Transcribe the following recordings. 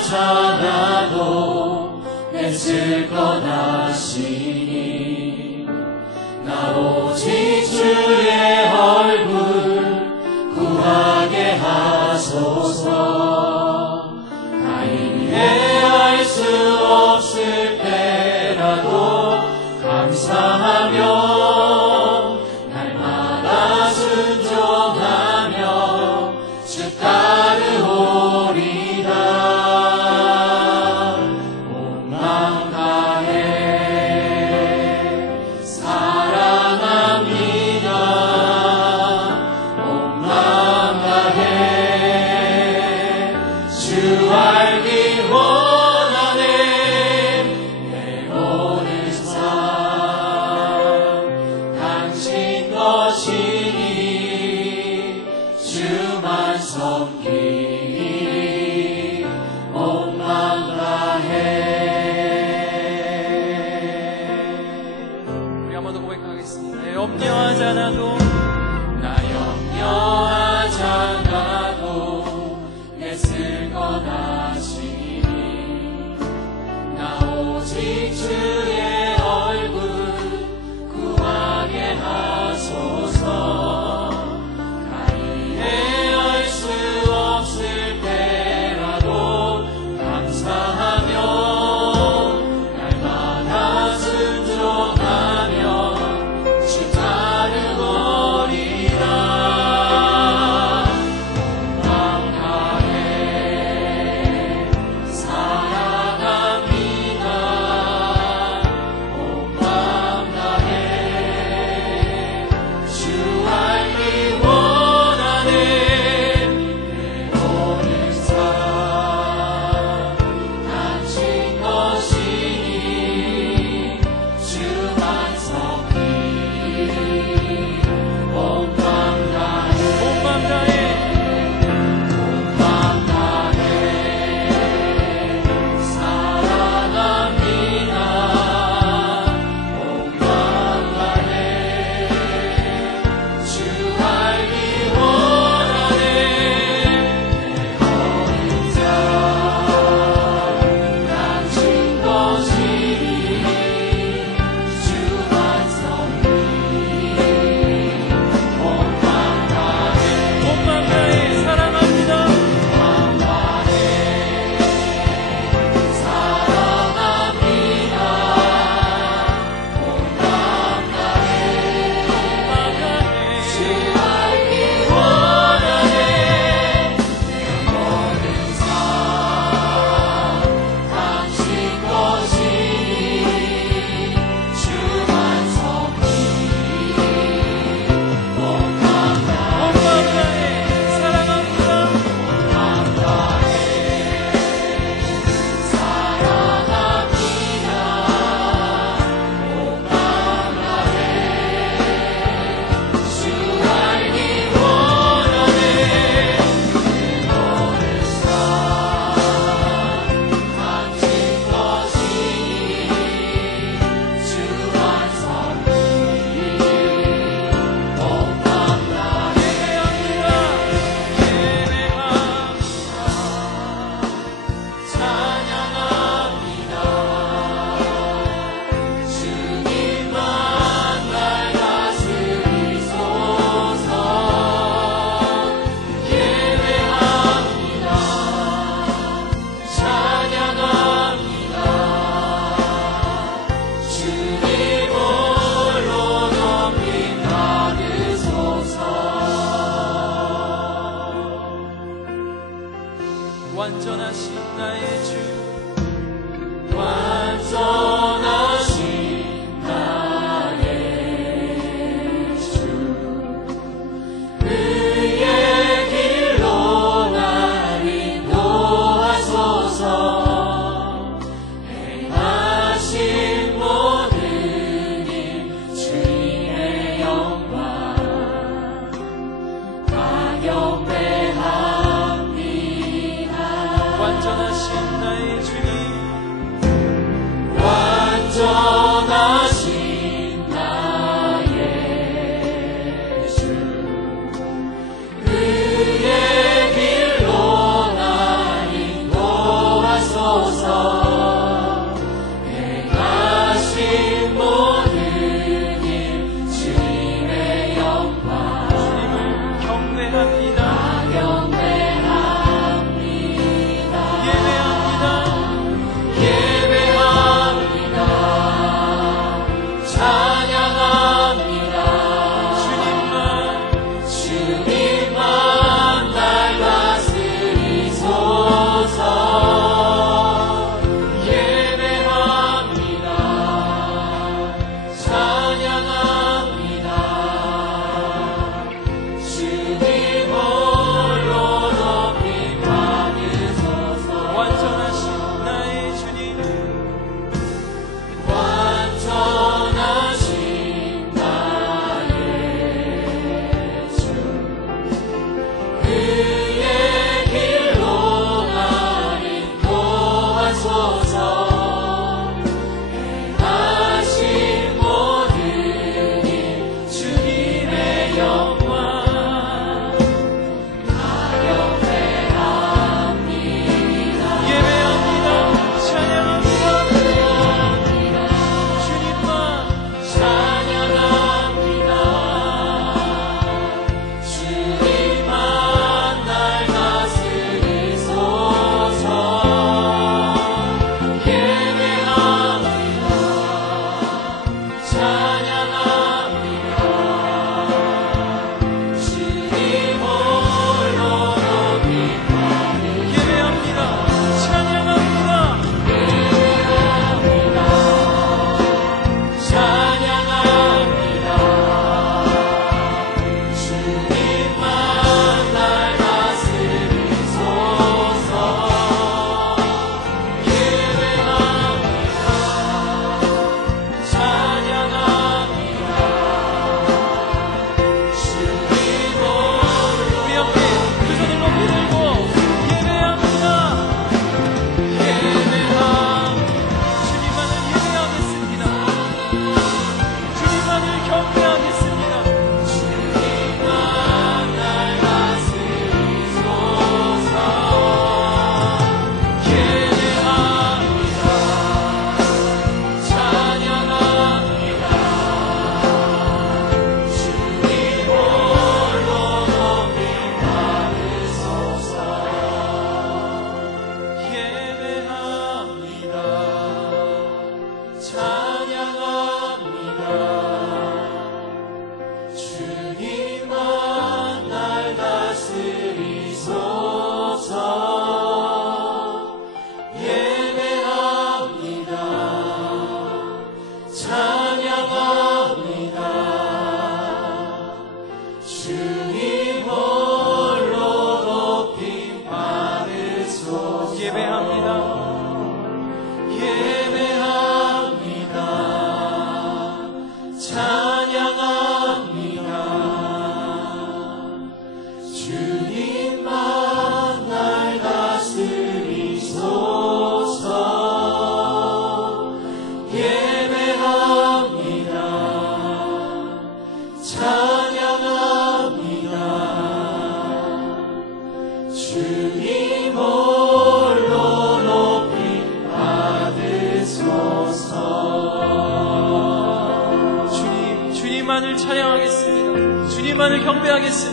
찾아도 냈을 것 아시니 나 오직 주의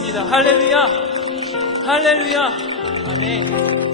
믿습니다. 할렐루야! 할렐루야! 아멘.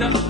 freedom.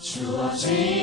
주어지